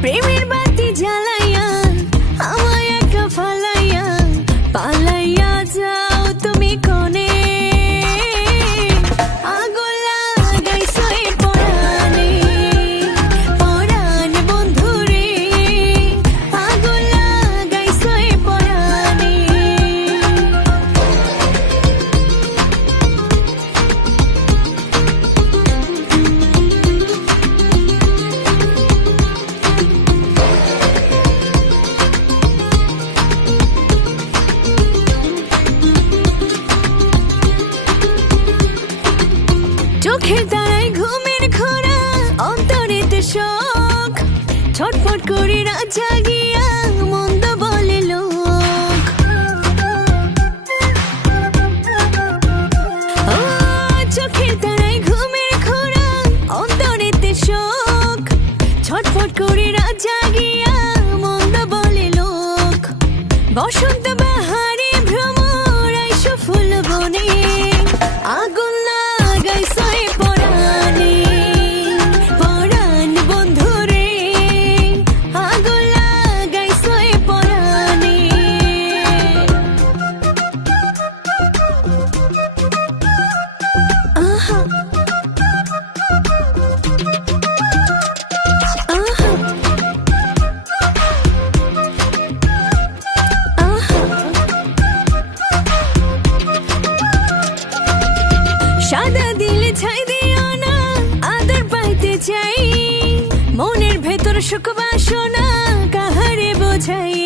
প্রেমের বাতি জ্বালাইয়া আমায় একা ফালাইয়া পালাইয়া যাও তুমি কোনে আগুন লাগাইছো এ পরাণে পরাণ বন্ধুরে আগুন লাগাইছো এ পরাণে চোখের তারায় ঘুমের খোরা অন্তরেতে শোক ছটফট করে রাত জাগিয়া মন্দ বলে লোক ও চোখের তারায় ঘুমের খোরা অন্তরেতে শোক ছটফট করে রাত জাগিয়া মন্দ বলে লোক বসন্ত বাহারে ভ্রমর আইসো ফুল বনে আগুন লাগাইছো এ পরাণে পরাণ বন্ধুরে আগুন লাগাইছো এ পরাণে আহা আহা সাদা দিলে ছাই দিও না আদর পাইতে চাই মনের ভেতর সুখ বাসনা কাহারে বোঝাই